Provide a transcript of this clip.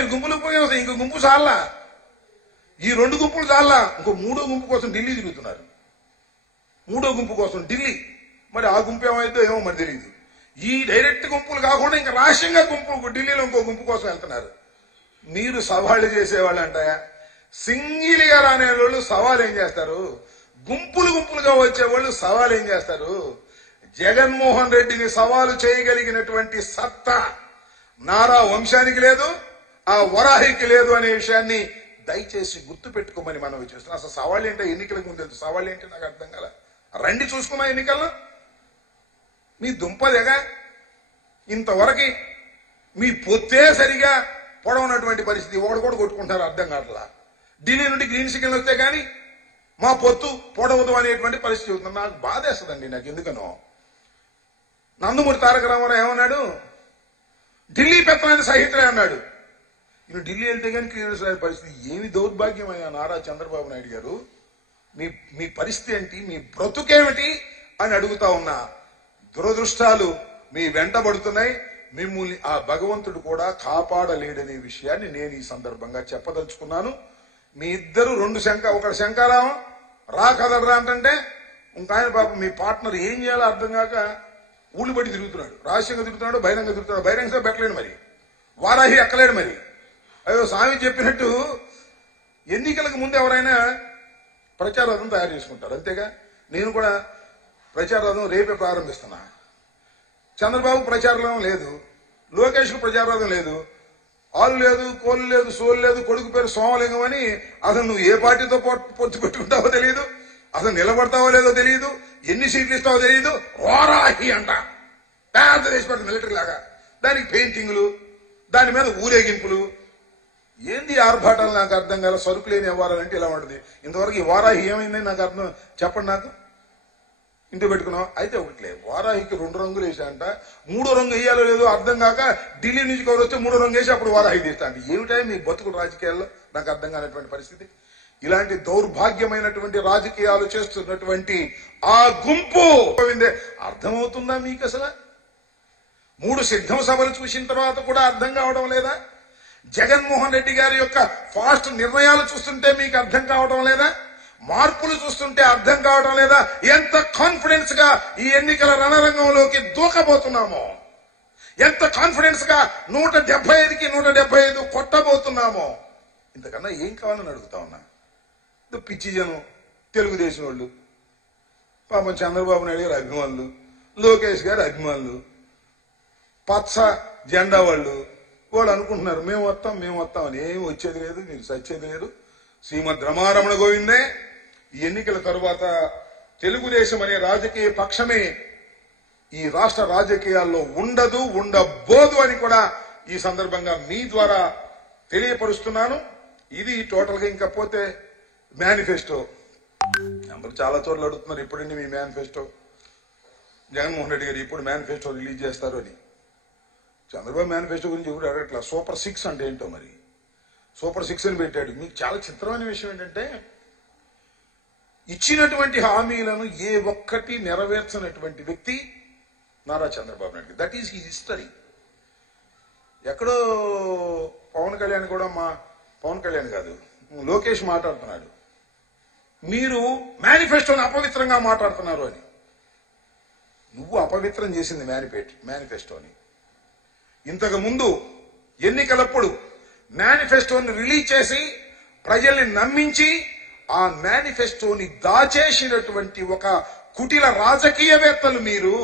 మీరు గుంపులకు పోయిన ఇంకో గుంపు చాలా, ఈ 2 గుంపులు చాలా, ఇంకో 3వ గుంపు కోసం ఢిల్లీ తిరుగుతున్నారు. 3వ గుంపు కోసం ఢిల్లీ. మరి ఆ గుంపు ఏమైందో ఏమో మరి తెలియదు. ఈ డైరెక్ట్ గుంపులు కాకుండా ఇంకా రహస్యంగా గుంపు ఢిల్లీలో ఇంకో గుంపు కోసం వెళ్తున్నారు. మీరు సవాళ్లు చేసేవాళ్ళు అంటాయా? సింగిల్ గా రానే వాళ్ళు సవాల్ ఏం చేస్తారు? గుంపులుగా వచ్చేవాళ్ళు సవాల్ ఏం చేస్తారు? జగన్మోహన్ రెడ్డిని సవాలు చేయగలిగినటువంటి సత్తా నారా వంశానికి లేదు, ఆ వరాహికి లేదు అనే విషయాన్ని దయచేసి గుర్తు పెట్టుకోమని మనం చేస్తున్నాం. అసలు సవాళ్ళు ఏంటో ఎన్నికలకు ముందు తెలుసు. సవాళ్ళు ఏంటో నాకు అర్థం కాల. రండి చూసుకున్నా ఎన్నికల్లో. మీ దుంపదేగా ఇంతవరకు మీ పొత్తే సరిగా పొడవనటువంటి పరిస్థితి. ఒకడు కూడా కొట్టుకుంటారు అర్థం కావట్లా. ఢిల్లీ నుండి గ్రీన్ సిగ్నల్ వస్తే కానీ మా పొత్తు పొడవదు అనేటువంటి పరిస్థితి అవుతుంది. నాకు బాధేస్తుందండి. నాకు ఎందుకనో నందమూరి తారక రామారావు ఏమన్నాడు? ఢిల్లీ పెత్తనాన్ని సహితులే అన్నాడు. ఈయన ఢిల్లీ వెళ్తే కానీ క్లియర్ పరిస్థితి. ఏమి దౌర్భాగ్యమయ్యా నారా చంద్రబాబు నాయుడు గారు, మీ పరిస్థితి ఏంటి, మీ బ్రతుకేమిటి అని అడుగుతా ఉన్నా. దురదృష్టాలు మీ వెంటబడుతున్నాయి. మిమ్మల్ని ఆ భగవంతుడు కూడా కాపాడలేడనే విషయాన్ని నేను ఈ సందర్భంగా చెప్పదలుచుకున్నాను. మీ ఇద్దరు 2 ఒకటి శంకారావం రా కదలరా అంటే ఇంకా ఆయన పాపం మీ పార్ట్నర్ ఏం చేయాలో అర్థం కాక ఊళ్ళు బట్టి తిరుగుతున్నాడు. రహస్యంగా తిరుగుతున్నాడు, బహిరంగ తిరుగుతున్నాడు. బహిరంగ పెట్టలేడు, మరి వారాహి ఎక్కలేడు. మరి అయ్యో స్వామి చెప్పినట్టు ఎన్నికలకు ముందు ఎవరైనా ప్రచార రథం తయారు చేసుకుంటారు, అంతేగా. నేను కూడా ప్రచార రథం రేపే ప్రారంభిస్తున్నా. చంద్రబాబు ప్రచార రథం లేదు, లోకేష్ కు ప్రచార రథం లేదు, ఆలు లేదు, కోళ్ళు లేదు, సోలు లేదు, కొడుకు పేరు సోమలింగం అని. అసలు నువ్వు ఏ పార్టీతో పొత్తు పెట్టుకుంటావో తెలియదు, అసలు నిలబడతావో లేదో తెలియదు, ఎన్ని సీట్లు ఇస్తావో తెలియదు. వారాహి అంట పెద్ద దేశపడి మిలిటరీ లాగా, దానికి పెయింటింగ్లు, దాని మీద ఊరేగింపులు. ఏంది ఆర్భాటాలు నాకు అర్థం కాల. సరుకు లేని వ్యవహారాలంటే ఇలా ఉంటుంది. ఇంతవరకు ఈ వారాహి ఏమైందని నాకు అర్థం చెప్పండి. నాకు ఇంటి పెట్టుకున్నాం అయితే ఒకటి లేదు. వారాహికి 2 రంగులు వేసాయంట, 3వ రంగు వేయాలో లేదో అర్థం కాక ఢిల్లీ నుంచి కవర్ వస్తే 3వ రంగు వేసి అప్పుడు వారాహి తీస్తా అంటే ఏమిటా మీ బతుకుడు రాజకీయాల్లో? నాకు అర్థం కానటువంటి పరిస్థితి. ఇలాంటి దౌర్భాగ్యమైనటువంటి రాజకీయాలు చేస్తున్నటువంటి ఆ గుంపు అర్థమవుతుందా మీకు? అసలు 3 సిద్ధం సభలు చూసిన తర్వాత కూడా అర్థం కావడం లేదా? జగన్మోహన్ రెడ్డి గారి యొక్క ఫాస్ట్ నిర్ణయాలు చూస్తుంటే మీకు అర్థం కావడం లేదా? మార్పులు చూస్తుంటే అర్థం కావడం లేదా? ఎంత కాన్ఫిడెన్స్ గా ఈ ఎన్నికల రణరంగంలోకి దూకబోతున్నామో, ఎంత కాన్ఫిడెన్స్ గా 175కి 175 కొట్టబోతున్నామో. ఇంతకన్నా ఏం కావాలని అడుగుతా ఉన్నా. పిచ్చి జనం, తెలుగుదేశం వాళ్ళు, పాపం చంద్రబాబు నాయుడు గారి అభిమానులు, లోకేష్ గారి అభిమానులు, పచ్చ జెండా వాళ్ళు అనుకుంటున్నారు మేము వస్తాం అని. ఏమి వచ్చేది లేదు, మీరు సచ్చేది లేదు. శ్రీమద్ రమారమణ గోవిందే. ఈ ఎన్నికల తరువాత తెలుగుదేశం అనే రాజకీయ పక్షమే ఈ రాష్ట్ర రాజకీయాల్లో ఉండదు, ఉండబోదు అని కూడా ఈ సందర్భంగా మీ ద్వారా తెలియపరుస్తున్నాను. ఇది టోటల్ గా. ఇంకా పోతే మేనిఫెస్టో, అందరూ చాలా చోట్ల అడుగుతున్నారు ఎప్పుడండి మీ మేనిఫెస్టో, జగన్మోహన్ రెడ్డి గారు ఇప్పుడు మేనిఫెస్టో రిలీజ్ చేస్తారు అని. చంద్రబాబు మేనిఫెస్టో గురించి ఎవరు అడగట్లా. సూపర్ 6 అంటే ఏంటో మరి, సూపర్ 6 అని పెట్టాడు. మీకు చాలా చిత్రమైన విషయం ఏంటంటే ఇచ్చినటువంటి హామీలను ఏ ఒక్కటి నెరవేర్చినటువంటి వ్యక్తి Nara Chandrababu Naidu. That is his history. ఎక్కడో పవన్ కళ్యాణ్ కూడా, పవన్ కళ్యాణ్ కాదు, లోకేష్ మాట్లాడుతున్నాడు, మీరు మేనిఫెస్టోని అపవిత్రంగా మాట్లాడుతున్నారు అని. నువ్వు అపవిత్రం చేసింది మేనిఫెస్టోని. ఇంతకు ముందు ఎన్నికలప్పుడు మేనిఫెస్టోని రిలీజ్ చేసి ప్రజల్ని నమ్మించి ఆ మేనిఫెస్టోని దాచేసినటువంటి ఒక కుటిల రాజకీయవేత్తలు మీరు.